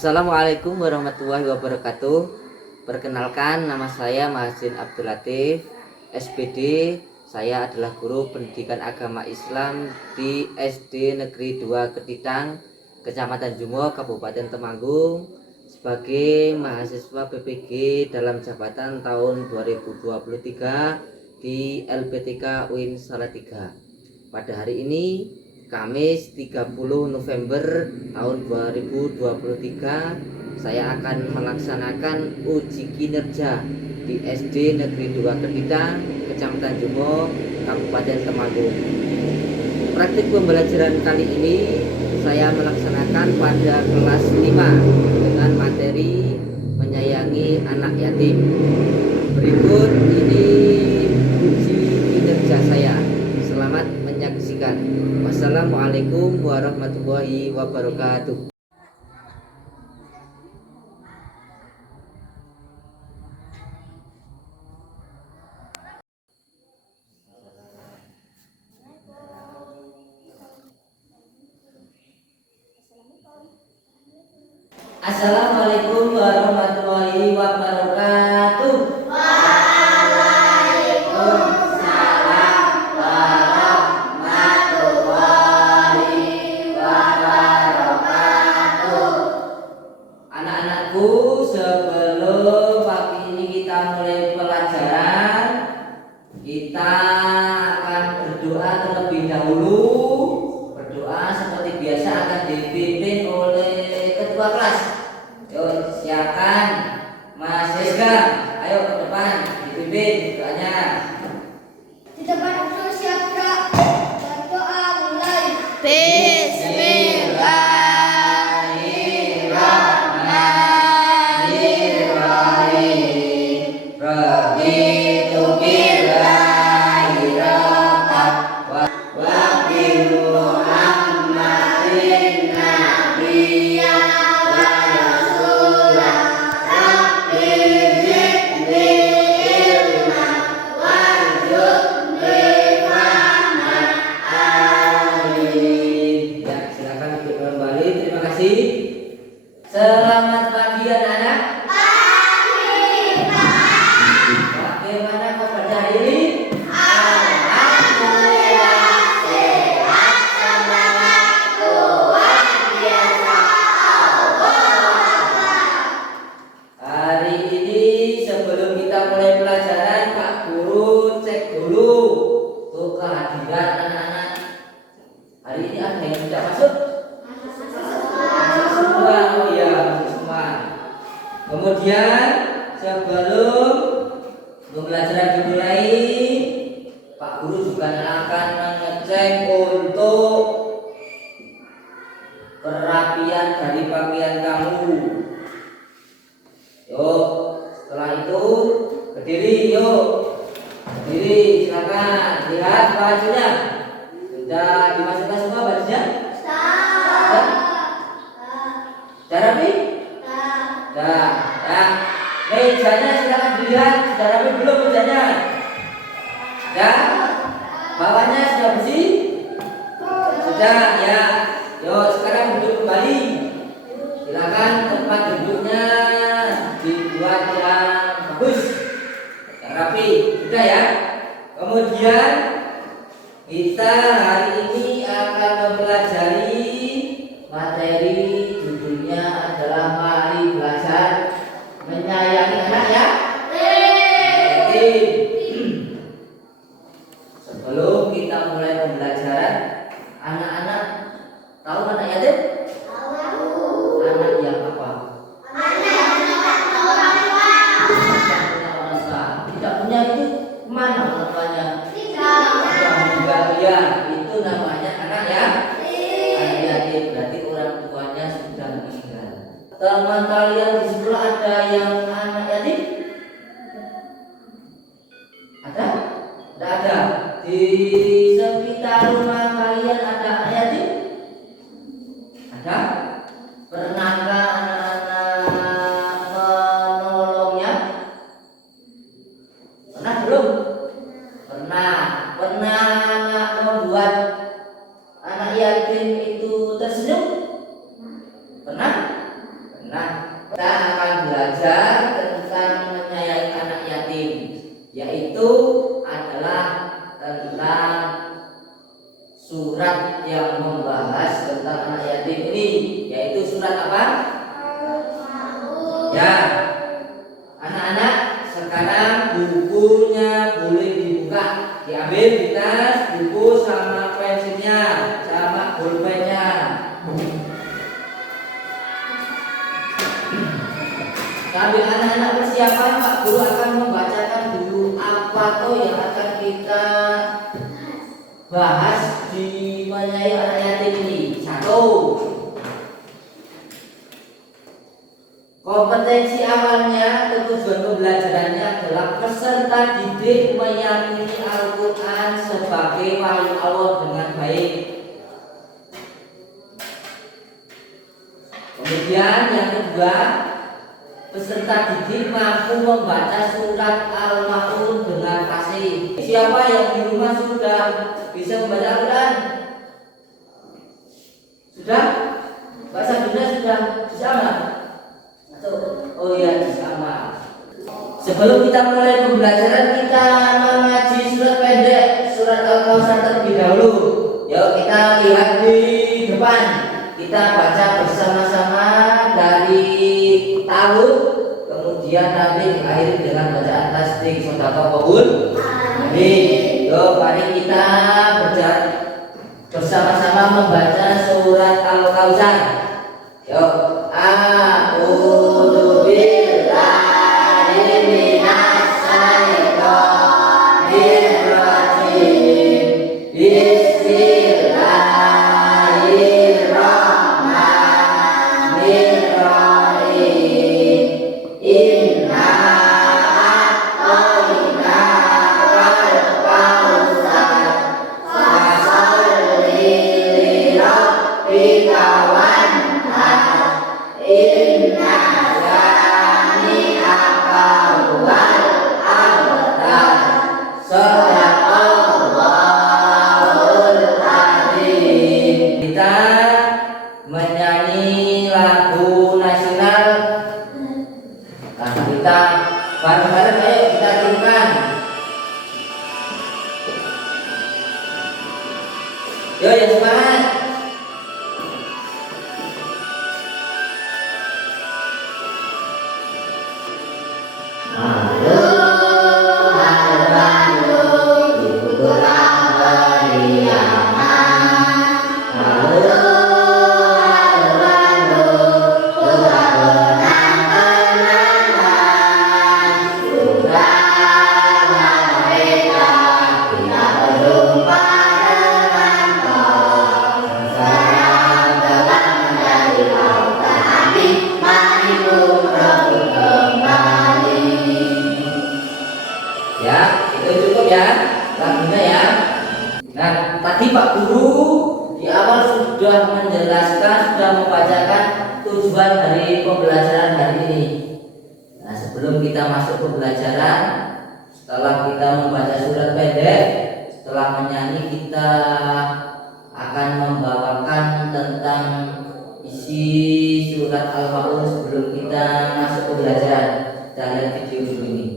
Assalamualaikum warahmatullahi wabarakatuh. Perkenalkan, nama saya Mahsin Abdul Latif, SPD. Saya adalah guru pendidikan agama Islam di SD Negeri 2 Ketitang, Kecamatan Jungo, Kabupaten Temanggung, sebagai mahasiswa PPG dalam jabatan tahun 2023 di LPTK UIN Salatiga. Pada hari ini Kamis 30 November tahun 2023, saya akan melaksanakan uji kinerja di SD Negeri 2 Ketitang, Kecamatan Jungo, Kabupaten Temanggung. Praktik pembelajaran kali ini saya melaksanakan pada kelas 5 dengan materi menyayangi anak yatim. Berikut ini uji kinerja saya. Selamat menyaksikan. Wassalamualaikum warahmatullahi wabarakatuh. Assalamualaikum warahmatullahi wabarakatuh. Waalaikumsalam warahmatullahi wabarakatuh. Anak-anakku, sebelum pagi ini kita mulai pelajaran, kita akan berdoa terlebih dahulu. Berdoa seperti biasa akan dipimpin oleh ketua kelas. Yuk, siapkan Mas Rizka. Ayo ke depan, dipimpin doanya. Di depan aku siap, Kak. Berdoa mulai. Bismillahirrahmanirrahim. Raditu billahi rabban wa bi Muhammadin nabiyyan wa rasulan. Rabbi zidni ilman warzuqni fahman. Amin. Ya, silakan duduk kembali. Terima kasih. Selamat pagi anak-anak. Bagaimana kabar hari ini? Alhamdulillah sehat, semangat, luar biasa Allah. Hari ini sebelum kita mulai pelajaran, Pak Guru cek dulu tuh kehadiran anak-anak. Hari ini ada yang tidak masuk? Masuk semua. Oh iya, masuk semua. Kemudian sebelum pembelajaran dimulai, Pak Guru juga akan mengecek untuk kerapian dari pakaian kamu. Yuk, setelah itu berdiri, yuk. Berdiri, silakan. Lihat bajunya. Sudah dimasukkan semua bajunya? Sudah? Sudah rapi? Sudah. Ya. Mejanya silakan dilihat. Sudah rapi belum mejanya? Ya. Bawahnya sudah bersih? Sudah, ya. Yuk, sekarang duduk kembali. Silakan tempat duduknya dibuat yang bagus, yang rapi. Sudah ya. Kemudian kita hari ini akan mempelajari materi, judulnya adalah mari belajar menyayangi anak yatim. Sebelum kita mulai pembelajaran, anak-anak tahu anak yatim? Anak yang apa? Tidak punya itu mana orang tuanya? Sudah meninggal, ya. Itu namanya anak yatim. Berarti orang tuanya sudah meninggal. Teman kalian di sekolah ada yang anak yatim? Ada? Tidak ada. Di sekitar rumah kalian ada anak yatim? Ada? Pernahkah anak-anak menolongnya? Pernah belum? Pernah. Pernah anak membuat anak yatim itu tersenyum? Pernah? Pernah. apa? Ya, anak-anak sekarang bukunya boleh dibuka, diambil di tas, buku sama pensilnya, sama bolpennya. Sambil anak-anak persiapan, Pak Guru akan membacakan dulu apa tuh yang akan kita bahas di menyayi anak yatim ini. Satu, kompetensi awalnya atau tujuan pembelajarannya adalah peserta didik meyakini Al-Quran sebagai wahyu Allah dengan baik. Kemudian yang kedua, peserta didik mampu membaca surat Al-Ma'un dengan fasih. Siapa yang di rumah sudah bisa membaca Al-Quran? Sudah? Bahasa Bunda sudah bisa nggak? Oh iya, sama. Sebelum kita mulai pembelajaran, kita mengaji surat pendek, surat Al-Kautsar terlebih dahulu. Yuk kita lihat di depan. Kita baca bersama-sama dari tahun, kemudian nanti diakhiri dengan bacaan tasbih sedekah qaul. Amin. Yuk mari kita bersama-sama membaca surat Al-Kautsar. Yuk. A'udzu billahi minas syaitonir rajim. Bismillahirrahmanirrahim. Inna a'tainakal kautsar fasholli li rabbika wanhar. Inna syani'aka huwal abtar. Shadaqallahul adzim. Kita menyanyi lagu nasional. Nah, kita bareng-bareng ayo kita tirukan. Yo yang semangat. Ya, itu cukup ya lagunya ya. Nah, tadi Pak Guru di awal sudah menjelaskan, sudah membacakan tujuan dari pembelajaran hari ini. Nah, sebelum kita masuk pembelajaran, setelah kita membaca surat pendek, setelah menyanyi, kita akan membawakan tentang isi surat Al-Ma'un sebelum kita masuk pembelajaran. Kita lihat video dulu ini.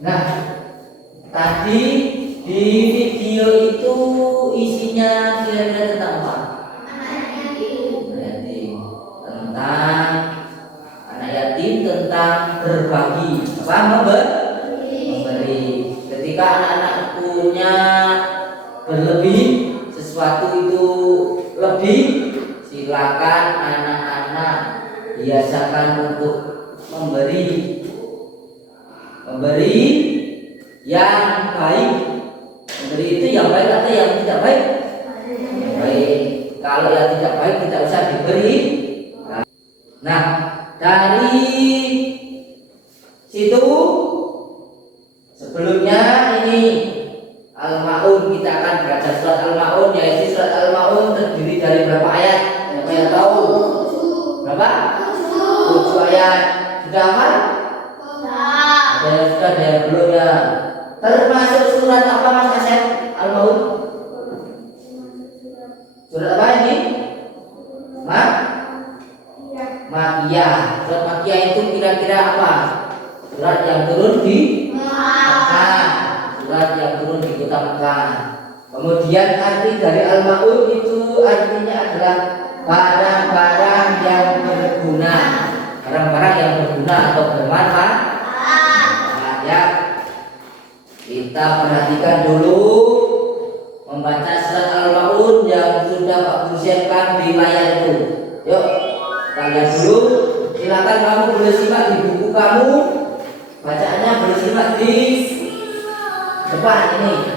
Nah, tadi di video itu isinya kira-kira tentang apa? Tentang anak yatim, tentang berbagi, apa? Memberi. Ketika anak-anak punya berlebih, sesuatu itu lebih, silakan anak-anak biasakan untuk memberi yang baik. Memberi itu yang baik atau yang tidak baik? Baik. Kalau yang tidak baik tidak usah diberi. Nah, dari situ sebelumnya ini Al-Ma'un, kita akan baca surat Al-Ma'un, yaitu surat Al-Ma'un terdiri dari berapa ayat? Siapa yang tahu? Berapa? 7 ayat. Sudah hafal? Ada yang sudah, ada yang belum ya. Termasuk surat apa Mas Asep? Al-Ma'un? Surat apa ini? Makiyah. Surat Makiyah itu kira-kira apa? Surat yang turun di Mekah. Surat yang turun di kota Mekah. Kemudian arti dari Al-Ma'un itu artinya adalah barang-barang yang berguna. Barang-barang yang berguna atau bermanfaat. Nah, ya. Kita perhatikan dulu membaca surat Al-Ma'un yang sudah Pak Guru siapkan di layar itu. Yuk, kita lihat dulu. Silakan kamu boleh simak di buku kamu. Bacaannya boleh simak di depan ini.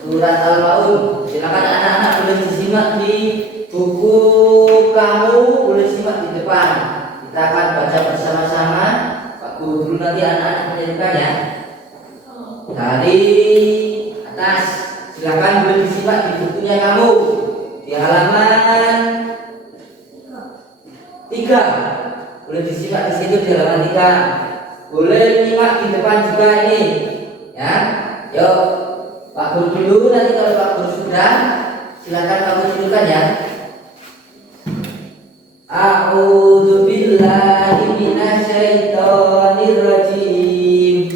Surat Al-Ma'un. Silakan anak-anak boleh disimak di buku kamu, boleh simak di depan. Kita akan baca bersama-sama. Pak Guru dulu nanti anak-anak menyanyikan ya. Dari atas, silakan boleh disimak di bukunya kamu di halaman 3. Boleh disimak di situ di halaman 3. Boleh nyimak di depan juga ini. Ya. Yuk. Pak Guru dulu, nanti kalau Pak Guru sudah, silakan kamu tunjukkan ya. A'udzu billahi minasyaitonir rajim.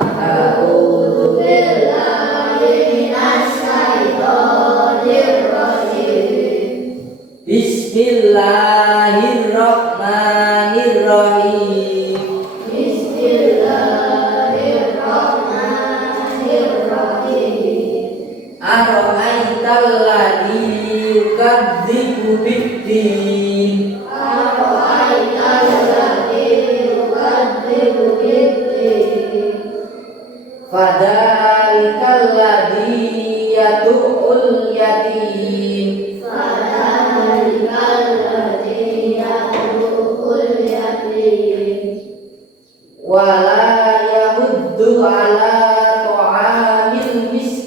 A'udzu billahi minasyaitonir rajim. Bismillahirrahmanirrahim. Ara'aital ladzi yukadzibu biddin. Ara'aital ladzi yukadzibu biddin. Fadzalikal ladzi yad'ul yatim. Fadzalikal ladzi yad'ul yatim. Wala yahuddu ala ta'amil miskin.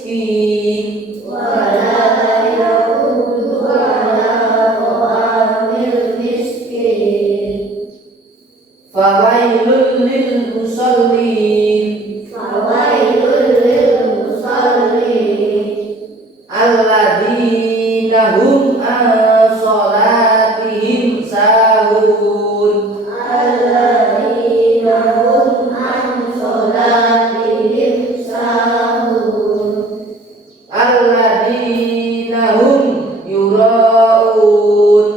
Fawailul lil musallin. Alladzina hum an salatihim sahun. Alladzina hum yura'un.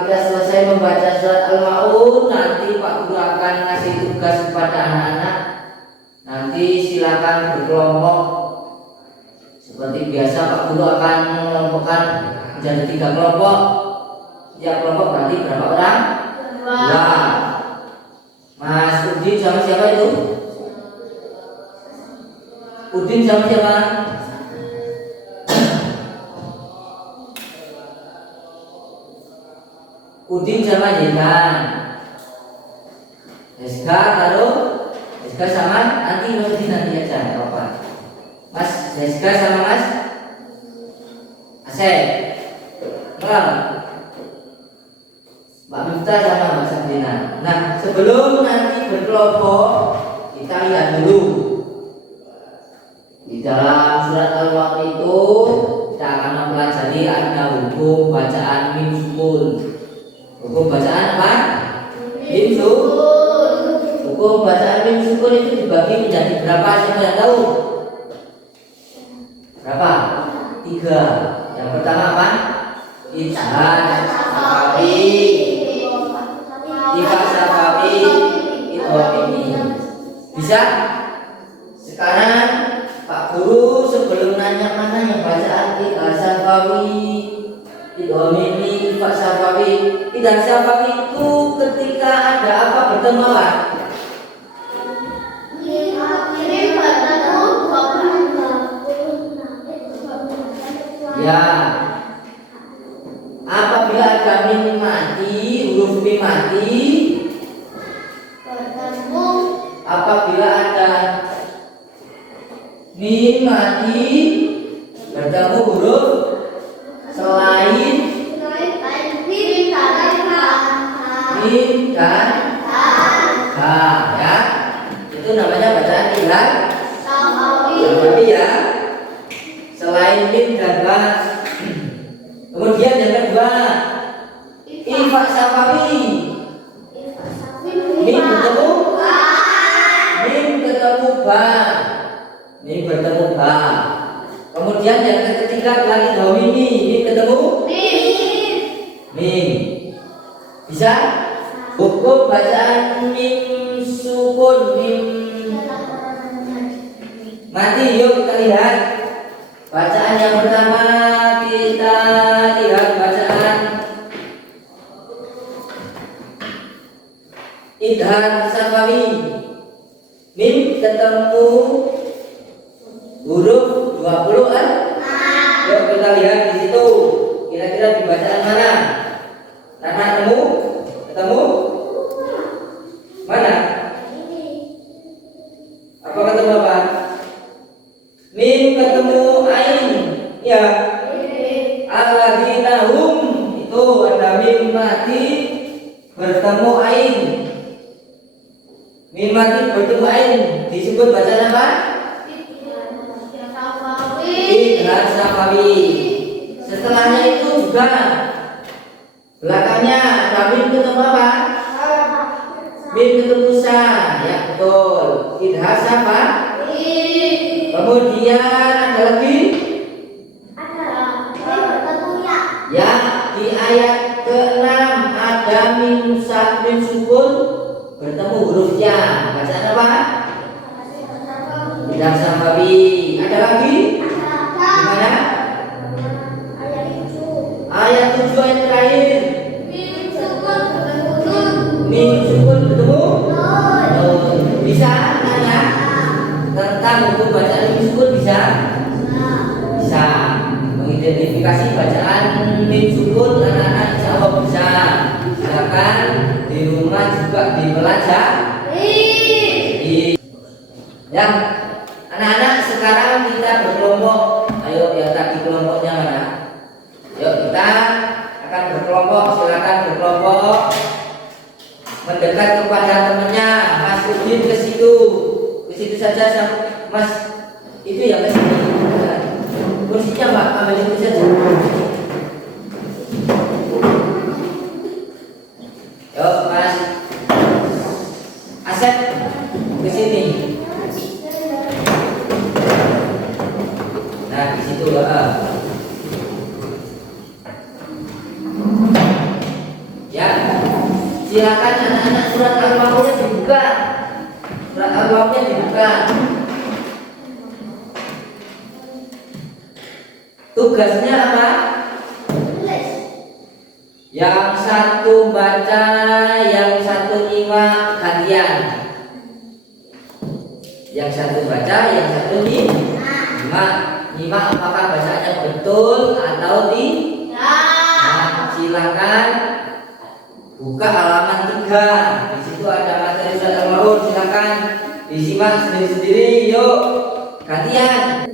kita selesai membaca surat Al-Maun, nanti Pak Guru akan ngasih tugas kepada anak-anak. Nanti silakan berkelompok. Seperti biasa Pak Guru akan mengelompokkan menjadi 3 kelompok. Setiap kelompok berarti berapa orang? 2. Mas Udin sama siapa itu? Udin sama siapa? Udin sama Jekan. Eska taruh. Eska sama nanti Mas Udin nanti aja nggak apa-apa. Mas Eska sama Mas Asep. Kenal? Mbak Miftah sama Mbak Sabrina. Nah, sebelum nanti berkelompok, kita lihat dulu di dalam surat Al-Waqiah itu kita akan mempelajari ada hukum bacaan mim sukun. Hukum bacaan apa? Mim sukun. Hukum bacaan mim sukun itu dibagi menjadi berapa? Siapa yang tahu? Berapa? 3. Yang pertama apa? Idhar safawi, Ifak safawi, idhami. Bisa? Sekarang Pak Guru sebelum nanya mana yang bacaan idhar safawi, idhami, ifak safawi. Idhar safawi itu ketika ada apa bertemu apa? Ya, apabila ada mim mati, huruf mim mati, apabila ada mim mati bertemu huruf selain mim dan ha, ya, itu namanya bacaan idhar safawi ya. Selain mim dan ba. Kemudian yang kedua, ifak safawi. Mim bertemu ba. Mim bertemu ba. Kemudian yang ketiga lagi domini. Mim ketemu mim. Bisa? Hukum bacaan mim sukun, mim mati. Yuk kita lihat. Bacaan yang pertama kita lihat bacaan idhar safawi. Mim ketemu huruf 20 kan? Yuk kita lihat di situ. Kira-kira di bacaan mana? Nana ketemu? Mana? Apa ketemu apa? Mim ketemu ain, ya. Alladzina hum itu ada mim mati bertemu ain. Mim mati bertemu ain disebut bacaan apa? Idhar safawi. Setelahnya itu juga belakangnya ada mim ketemu apa? Mim ketemu sa, ya betul. Idhar safawi. Kemudian ada lagi? Ya, di ayat ke-6 ada mim sukun bertemu huruf ya. Bacaan apa? Idhar safawi. Ada lagi? Di mana? Ayat 7 ayat terakhir. Mim sukun bertemu nun. Bisa nanya tentang hukum bacaan mim sukun bisa? Bisa. Mengidentifikasi bacaan mim sukun anak-anak insya Allah bisa. Silakan di rumah juga dipelajari. Yang anak-anak sekarang kita berkelompok. Ayo yang tadi kelompoknya mana? Yuk kita akan berkelompok. Silakan berkelompok. Mendekat kepada temannya. Mas Udin ke situ. Ke situ saja Mas. Itu yang ke situ. Kursinya Mbak, ambil itu saja. Yuk Mas Asep ke sini. Nah di situ Silakan anak-anak surat Al-Maun dibuka. Surat Al-Maun dibuka. Tugasnya apa? Yang satu baca, yang satu nyimak kalian. Yang satu baca, yang satu nyimak. Nyimak apakah bacaannya betul atau tidak? Nah, silakan buka halaman 3. Di situ ada materi surat Al-Maun. Silakan disimak sendiri-sendiri. Yuk, gantian.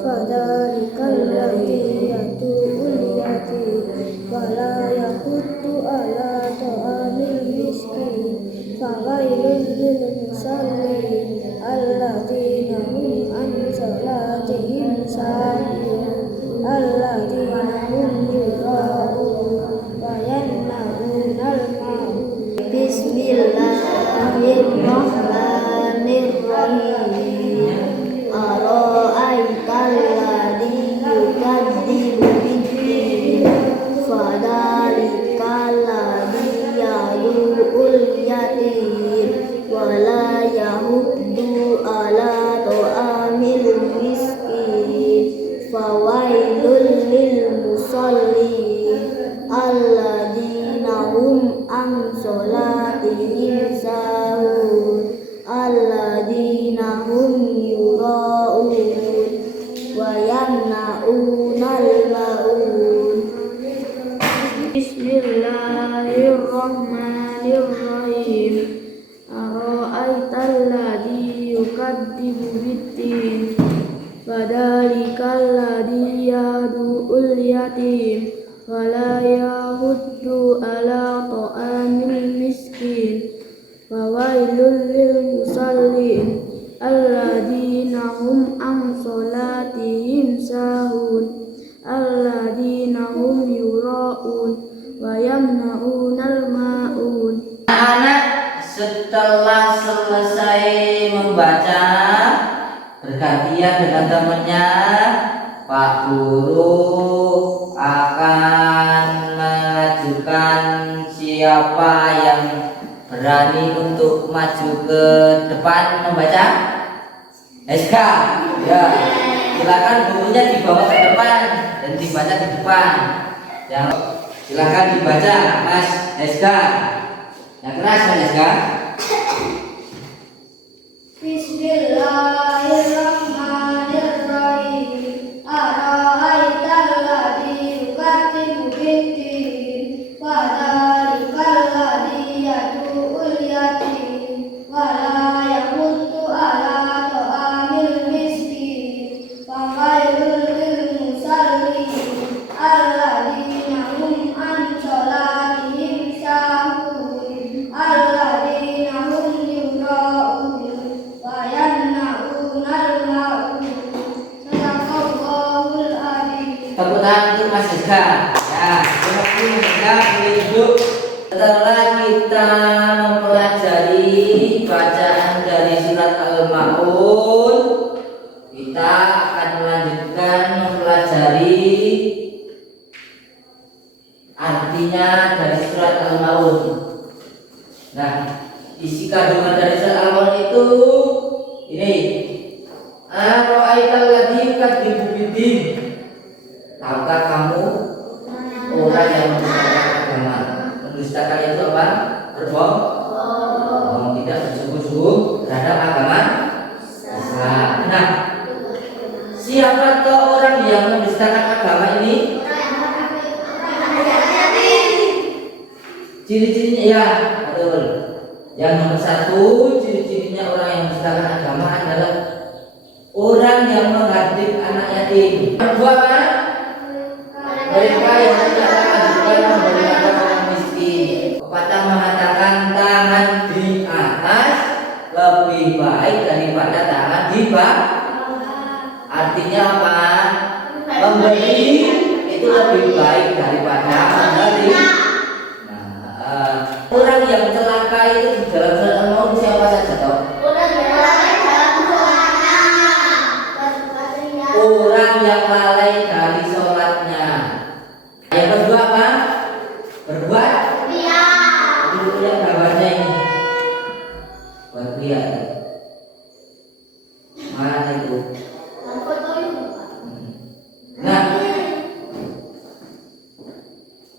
Fadhalikal ladzi yad'ul yatim wa la yahuddu ala ta'amil miskin fawailul lil musallin alladzina hum an salatihim sahun alladzina hum yura'un wa yamna'unal ma'un. Bismillahirrahmanirrahim. Ara'aital ladzi yukadzibu bid-din fadzalikal ladzi yad'ul yatim wa la yahuddu ala ta'amil miskin fawailul lil musallin alladzina hum an salatihim sahun alladzina hum yura'un wa yamna'unal ma'un. Bismillahirrahmanirrahim. Ara'aital ladzi yukadzibu bid-din fadzalikal ladzi yad'ul yatim wa la yahuddu ala ta'amil miskin fawailul lil musallin alladzina hum an salatihim sahun alladzina hum yura'un wa yamna'unal ma'un. Anak-anak setelah selesai membaca bergantian dengan temannya, Pak Guru akan mengajukan siapa yang berani untuk maju ke depan membaca. SK ya, silakan bukunya dibawa ke depan dan dibaca di depan. Yang silakan dibaca Mas SK. Yang keras Mas SK. Bismillahirrahmanirrahim. Ara'aital ladzi yukadzibu bid-din fadzalikal ladzi yad'ul yatim wa la yahuddu ala ta'amil miskin fawailul lil musallin alladzina hum an salatihim sahun alladzina hum yura'un wa yamna'unal ma'un. Sadaqallahul adzim. Tepuk tangan untuk Mas SK. Ya, terima kasih Mas SK. Boleh duduk. Setelah kita mempelajari bacaan dari surat Al-Maun, kita akan melanjutkan mempelajari artinya dari surat Al-Maun. Nah, isi kandungan dari surat Al-Maun itu ini. Ara'aital ladzi yukadzibu bid-din. Tahukah kamu orang yang mendustakan agama? Mendustakan itu apa? Berbohong, tidak bersungguh-sungguh terhadap agama Islam. Nah, siapa toh orang yang mendustakan agama ini? Ciri-cirinya ya, betul. Yang nomor 1 daripada tangan dibawah. Artinya apa? Memberi itu lebih baik daripada menerima. Nah, orang yang celaka itu di dalam surat Al-Maun siapa saja toh? Orang yang lalai dari sholatnya. Yang kedua apa? Berbuat ria. Itu yang gambarnya ini. Buat ria. Mana itu? Nah,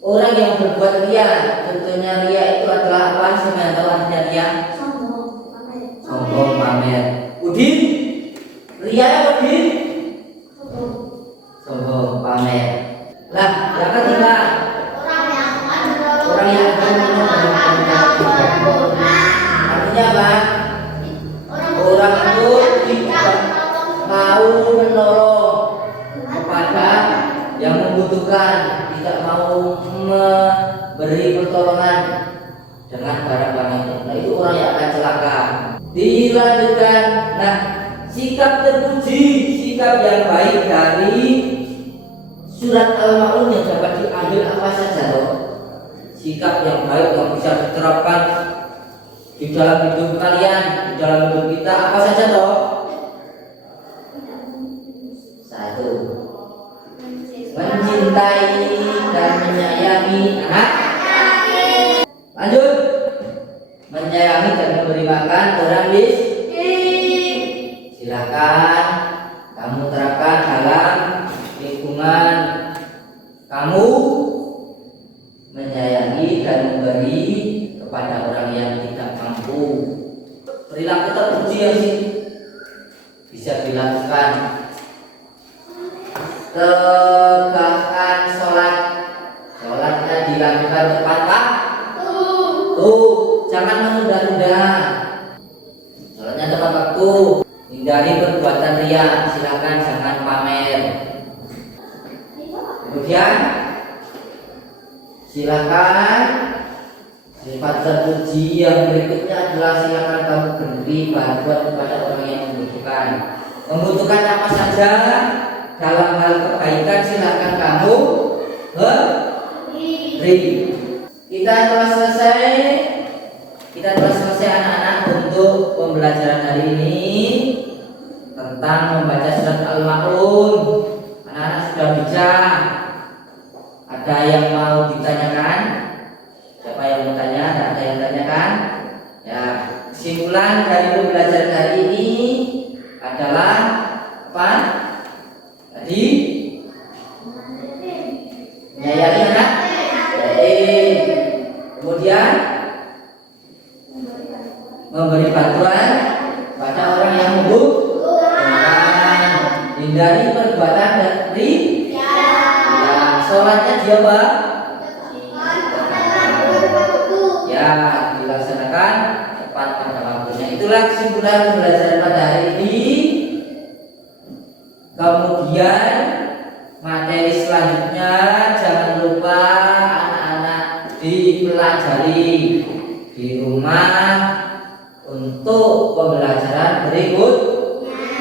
orang yang berbuat ria, tentunya ria itu adalah apa? Siapa yang tahu artinya ria? Sombong, pamer. Udin? Ria apa Udin? Sombong, pamer. Lah, yang ketiga, orang yang artinya apa? Orang itu tidak mau menolong kepada yang membutuhkan, tidak mau memberi pertolongan dengan barang-barang itu. Nah, itu orang yang akan celaka. Dilanjutkan, nah, sikap terpuji, sikap yang baik dari surat Al-Maun yang dapat diambil apa saja loh. Sikap yang baik yang bisa diterapkan di dalam hidup kalian, di dalam hidup kita apa saja toh? Satu, mencintai dan menyayangi anak. Lanjut, menyayangi dan memberi makan orang miskin. Silakan kamu terapkan dalam lingkungan kamu, menyayangi dan memberi kepada orang yang tidak mampu. Perilaku terpuji yang bisa dilakukan. Tegakkan sholat. Sholatnya dilakukan tepat waktu. Jangan menunda-nunda. Sholatnya tepat waktu. Hindari perbuatan ria. Silakan jangan pamer. Kemudian silakan sifat terpuji yang berikutnya adalah silakan kamu beri bantuan kepada orang yang membutuhkan. Membutuhkan apa saja dalam hal kebaikan silakan kamu beri. Kita telah selesai anak-anak untuk pembelajaran hari ini tentang membaca surat Al-Maun. Anak-anak sudah bisa. Ada yang mau ditanyakan? Siapa yang mau tanya? Ada yang tanyakan? Ya, kesimpulan dari pembelajaran hari ini adalah apa? Tadi menyayangi anak. Kemudian memberi bantuan pada orang yang membutuhkan. Hindari perbuatan dari sholatnya dia apa? Ya, dilaksanakan tepat pada waktunya. Itulah kesimpulan pembelajaran pada hari ini. Kemudian materi selanjutnya jangan lupa anak-anak dipelajari di rumah untuk pembelajaran berikutnya.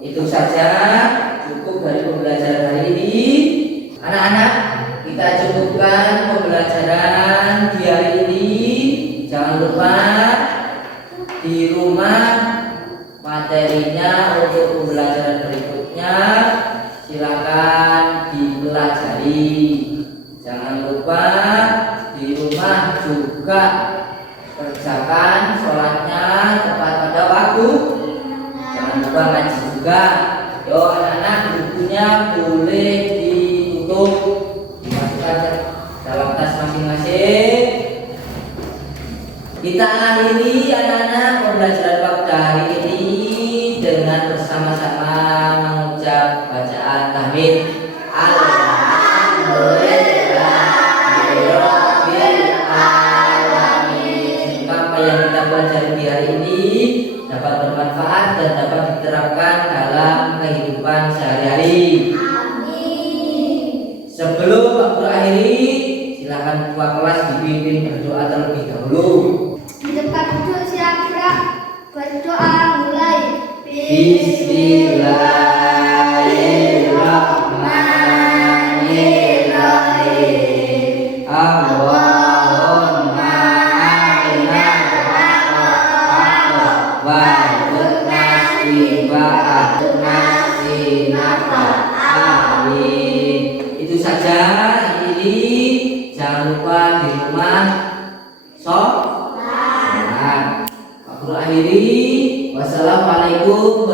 Itu saja cukup dari pembelajaran hari ini. Anak-anak, kita cukupkan pembelajaran di hari ini. Jangan lupa di rumah materinya untuk pembelajaran berikutnya silakan dipelajari. Jangan lupa di rumah juga kerjakan sholatnya tepat pada waktu. Jangan lupa ngaji juga. Yo anak-anak, bukunya boleh ditutup, dimasukkan dalam tas masing-masing. Kita akhiri anak-anak pembelajaran pada hari ini dengan bersama-sama mengucap bacaan tahmid. Alhamdulillahirabbil alamin. Semoga apa yang kita pelajari di hari ini dapat bermanfaat dan dapat diterapkan dalam kehidupan sehari-hari. Amin. Sebelum waktu akhiri, silakan ketua kelas dipimpin berdoa terlebih dahulu. Di depan duduk siap-siap berdoa. nasi nafas. Amin. Itu saja ini. Jangan lupa di rumah sholat. Aku akhiri. Wassalamualaikum